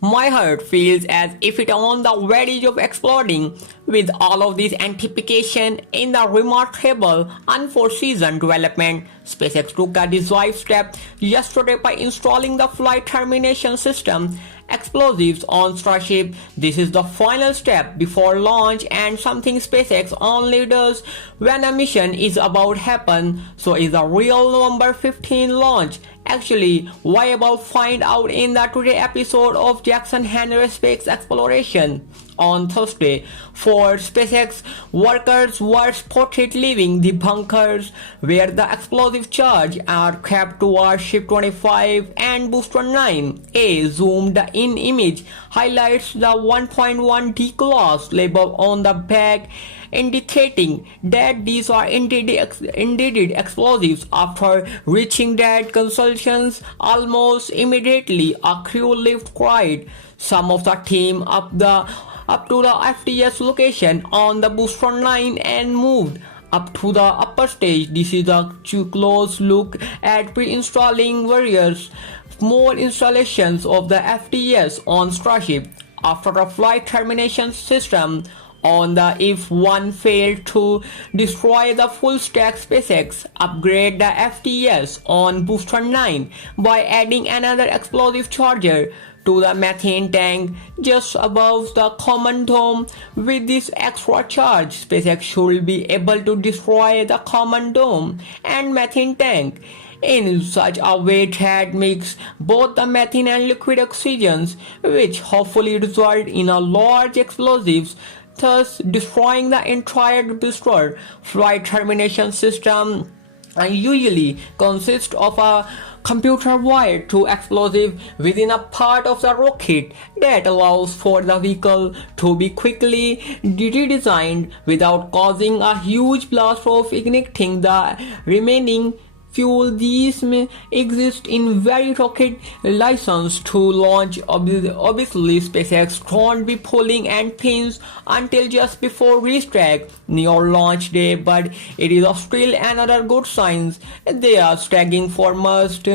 My heart feels as if it on the verge of exploding. With all of this anticipation in the remarkable, unforeseen development, SpaceX took a decisive step yesterday by installing the flight termination system explosives on Starship. This is the final step before launch and something SpaceX only does when a mission is about to happen. So is the real November 15 launch actually viable? Find out in the today episode of Jackson Henry Space Exploration. On Thursday, four SpaceX workers were spotted leaving the bunkers where the explosive charge are kept towards Ship 25 and Booster 9. A zoomed-in image highlights the 1.1D class label on the back, indicating that these are indeed explosives. After reaching that conclusions, almost immediately a crew lift cried. Some of the team up to the FTS location on the Booster 9 and moved up to the upper stage. This is a close look at pre-installing various more installations of the FTS on Starship. After the flight termination system on the if one failed to destroy the full stack, SpaceX upgrade the FTS on Booster 9 by adding another explosive charger to the methane tank just above the common dome. With this extra charge, SpaceX should be able to destroy the common dome and methane tank in such a way that makes both the methane and liquid oxygens, which hopefully result in a large explosives, thus destroying the entire booster. Flight termination system usually consists of a computer wired to explosive within a part of the rocket that allows for the vehicle to be quickly redesigned without causing a huge blast of igniting the remaining fuel. These may exist in very rocket license to launch. Obviously, SpaceX won't be pulling and pins until just before restart near launch day, but it is still another good sign. They are stacking for next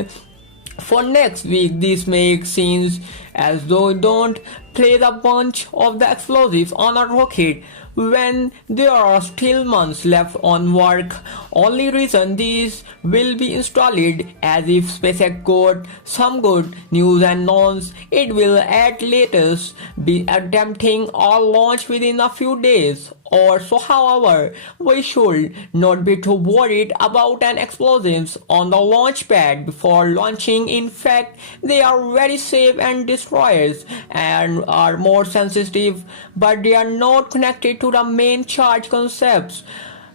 week. This makes sense as though don't place a bunch of the explosives on a rocket when there are still months left on work. Only reason these will be installed as if SpaceX got some good news and knows it will at latest be attempting a launch within a few days or so. However, we should not be too worried about an explosives on the launch pad before launching. In fact, they are very safe and destroyers and are more sensitive, but they are not connected to the main charge concepts.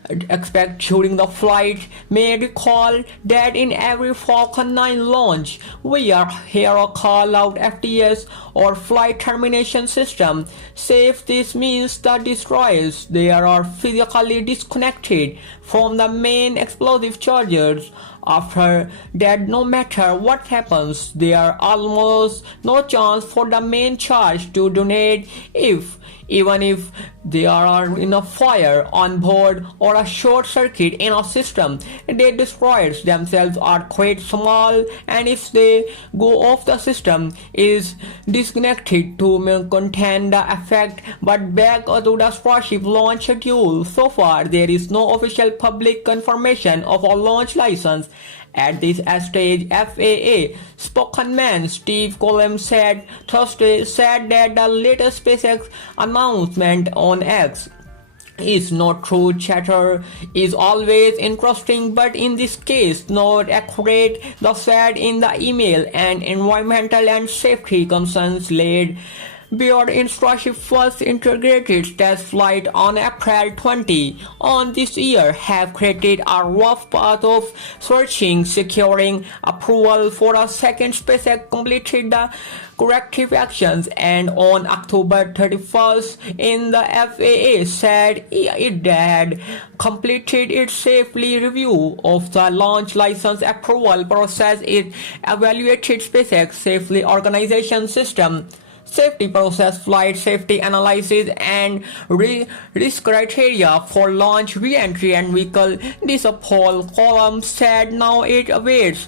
Expect during the flight. May recall that in every Falcon 9 launch, we hear a call out FTS or flight termination system. Safe, this means the destroyers they are physically disconnected from the main explosive chargers. After that, no matter what happens, there are almost no chance for the main charge to detonate even if there are in a fire on board or a short circuit in a system. The destroyers themselves are quite small, and if they go off, the system is disconnected to contain the effect. But back to the Starship launch schedule. So far, there is no official public confirmation of a launch license. At this stage, FAA spokesman Steve Collins said Thursday that the latest SpaceX announcement on X is not true. Chatter is always interesting, but in this case not accurate. The said in the email and environmental and safety concerns laid bare in Starship first integrated test flight on April 20 on this year have created a rough path of securing approval for a second. SpaceX completed the corrective actions, and on October 31st in the FAA said it had completed its safety review of the launch license approval process. It evaluated SpaceX safety organization system, safety process, flight safety analysis, and risk criteria for launch, re-entry, and vehicle. This Paul Column said now it awaits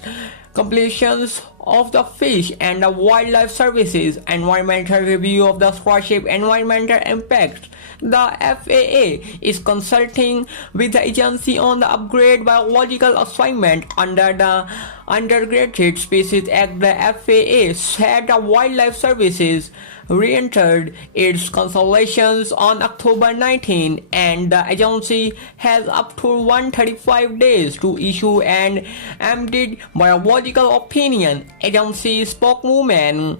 completions of the Fish and Wildlife Services environmental review of the Starship environmental impacts. The FAA is consulting with the agency on the upgrade biological assignment under the Endangered Species Act. The FAA said the Wildlife Services re-entered its consultations on October 19, and the agency has up to 135 days to issue an amended biological opinion, agency spokeswoman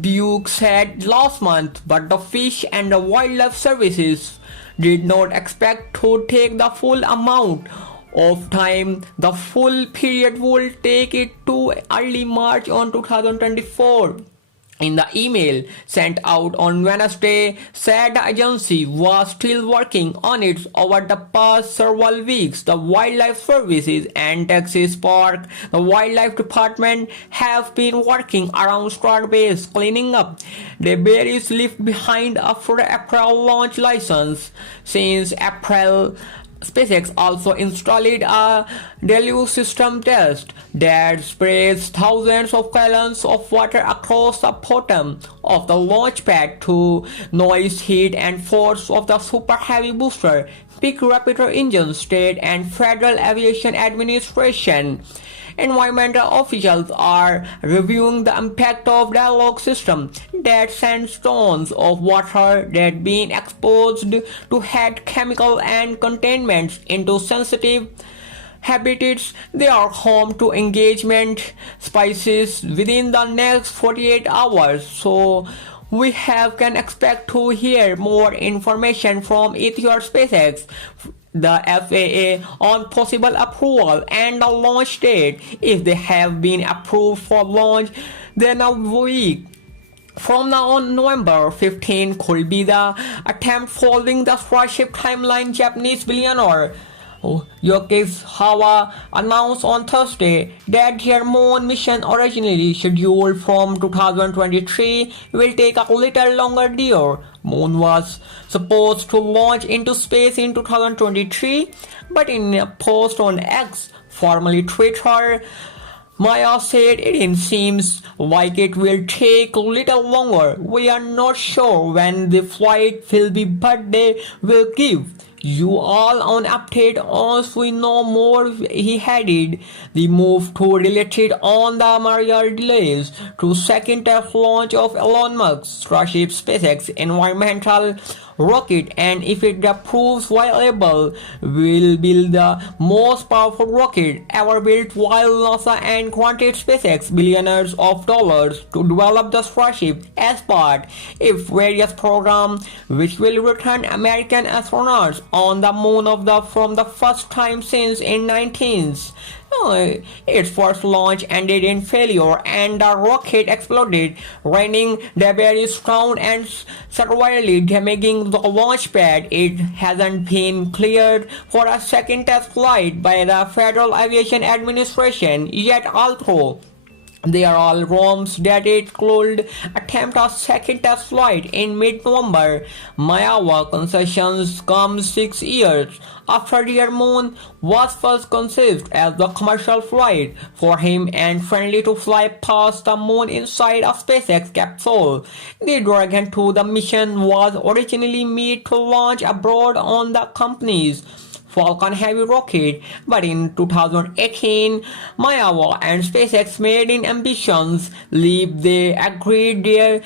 Duke said last month, but the Fish and Wildlife Services did not expect to take the full amount of time. The full period will take it to early March on 2024. In the email sent out on Wednesday, said the agency was still working on it over the past several weeks. The Wildlife Services and Texas Park, the Wildlife Department have been working around Starbase cleaning up debris left behind after the April launch license. Since April, SpaceX also installed a deluge system test that sprays thousands of gallons of water across the bottom of the launch pad to noise, heat, and force of the Super Heavy booster. Peak Raptor engines, state and federal aviation administration environmental officials are reviewing the impact of the deluge system that sends tons of water that being exposed to heat, chemical, and contaminants into sensitive habitats. They are home to engagement species within the next 48 hours. So we can expect to hear more information from Ethiopia SpaceX, the FAA, on possible approval and the launch date. If they have been approved for launch, then a week from now on, November 15 could be the attempt following the Starship timeline. Japanese billionaire Yokohawa announced on Thursday that their moon mission, originally scheduled from 2023, will take a little longer. Their moon was supposed to launch into space in 2023, but in a post on X, formerly Twitter, Maya said it seems like it will take a little longer. We are not sure when the flight will be, but they will give you all an update once we know more. He added the move to related on the Maria delays to second test launch of Elon Musk's Starship SpaceX environmental rocket, and if it proves viable, will build the most powerful rocket ever built, while NASA and granted SpaceX billions of dollars to develop the Starship as part of various programs which will return American astronauts on the moon from the first time since in 19th. Its first launch ended in failure and the rocket exploded, raining debris down and severely damaging the launch pad. It hasn't been cleared for a second test flight by the Federal Aviation Administration yet, although there are rumors that it could attempt a second test flight in mid-November. Mayawa concessions come 6 years after their moon was first conceived as the commercial flight for him and friendly to fly past the moon inside a SpaceX capsule. The Dragon 2, the mission, was originally made to launch abroad on the company's Falcon Heavy rocket, but in 2018, Mayawa and SpaceX made an ambitious leap. They agreed their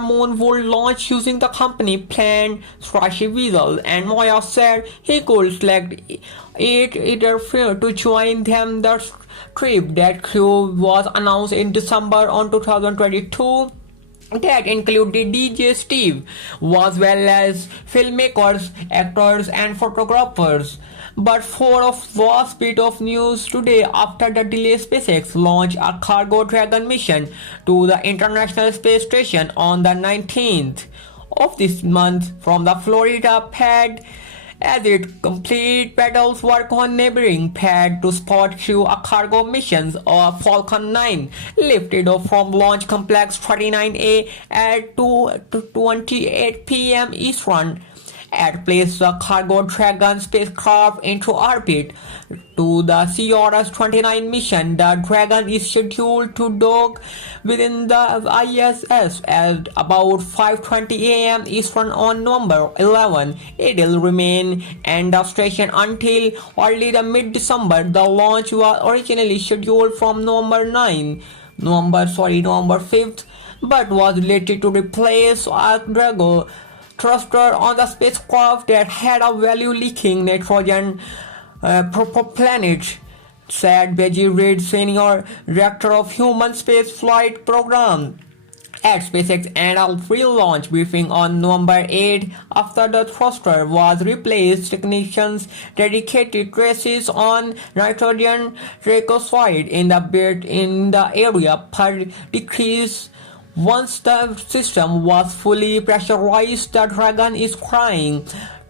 moon would launch using the company planned Starship vessel, and Maya said he could select either to join them. The trip that crew was announced in December on 2022. That included DJ Steve, as well as filmmakers, actors, and photographers. But for a vast bit of news today, after the delay, SpaceX launched a Cargo Dragon mission to the International Space Station on the 19th of this month from the Florida pad, as it complete battles work on neighboring pad to spot through a cargo missions of Falcon 9 lifted off from Launch Complex 39A at 2:28 p.m. Eastern had placed the Cargo Dragon spacecraft into orbit. To the CRS-29 mission, the Dragon is scheduled to dock within the ISS at about 5:20 a.m. Eastern on November 11. It will remain in the station until early the mid-December. The launch was originally scheduled from November 5th, but was later to replace a Drago thruster on the spacecraft that had a value-leaking nitrogen planet, said Beji Reed, Senior Director of Human Space Flight Program at SpaceX, and a pre-launch briefing on November 8. After the thruster was replaced, technicians dedicated traces on nitrogen tricoside in the bed in the area per decrease. Once the system was fully pressurized, the Dragon is carrying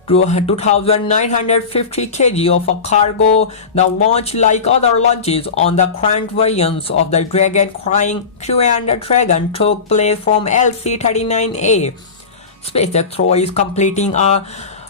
2,950 kg of a cargo. The launch, like other launches on the current versions of the Dragon carrying crew and the Dragon, took place from LC-39A. SpaceX is completing a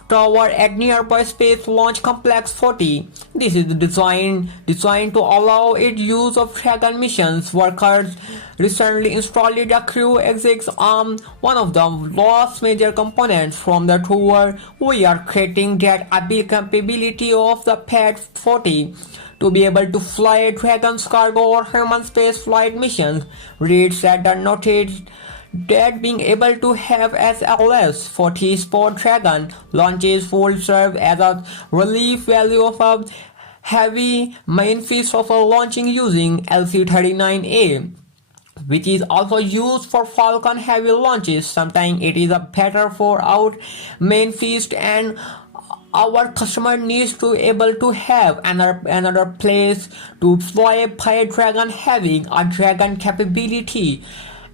tower at nearby Space Launch Complex 40. This is designed to allow its use of Dragon missions. Workers recently installed the crew exit arm, one of the last major components from the tour. We are creating that capability of the Pad 40 to be able to fly Dragon's cargo or human space flight missions, Reed said. The noted that being able to have SLS-40 Sport Dragon launches would serve as a relief value of a heavy main feast of a launching using LC-39A, which is also used for Falcon Heavy launches. Sometimes it is better for our main feast, and our customer needs to able to have another place to fly by Dragon having a Dragon capability.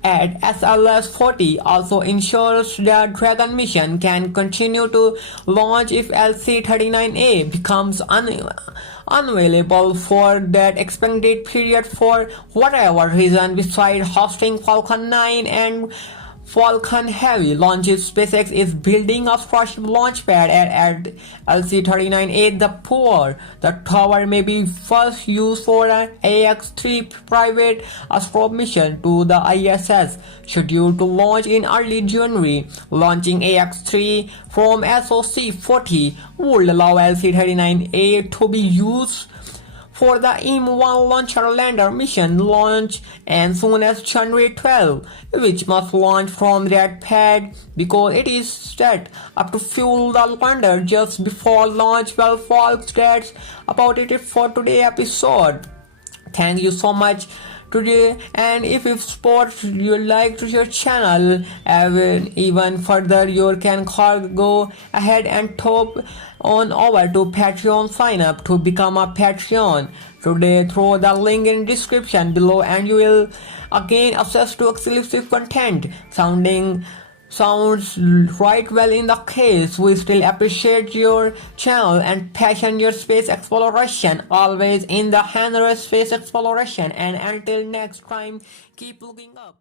At SLS-40 also ensures that Dragon mission can continue to launch if LC-39A becomes unavailable for that expanded period for whatever reason besides hosting Falcon 9 and Falcon Heavy launches. SpaceX is building a Starship launch pad at LC-39A. The tower may be first used for an AX-3 private astronaut mission to the ISS, scheduled to launch in early January. Launching AX-3 from SOC-40 would allow LC-39A to be used for the M1 launcher lander mission launch as soon as January 12, which must launch from that pad because it is set up to fuel the lander just before launch. Well, folks, that's about it for today's episode. Thank you so much today, and if you support you like to your channel even further, you can go ahead and top on over to Patreon. Sign up to become a Patreon today through the link in description below, and you will again access to exclusive content. Sounds right well in the case. We still appreciate your channel and passion your space exploration, always in the hand of space exploration. And until next time, keep looking up.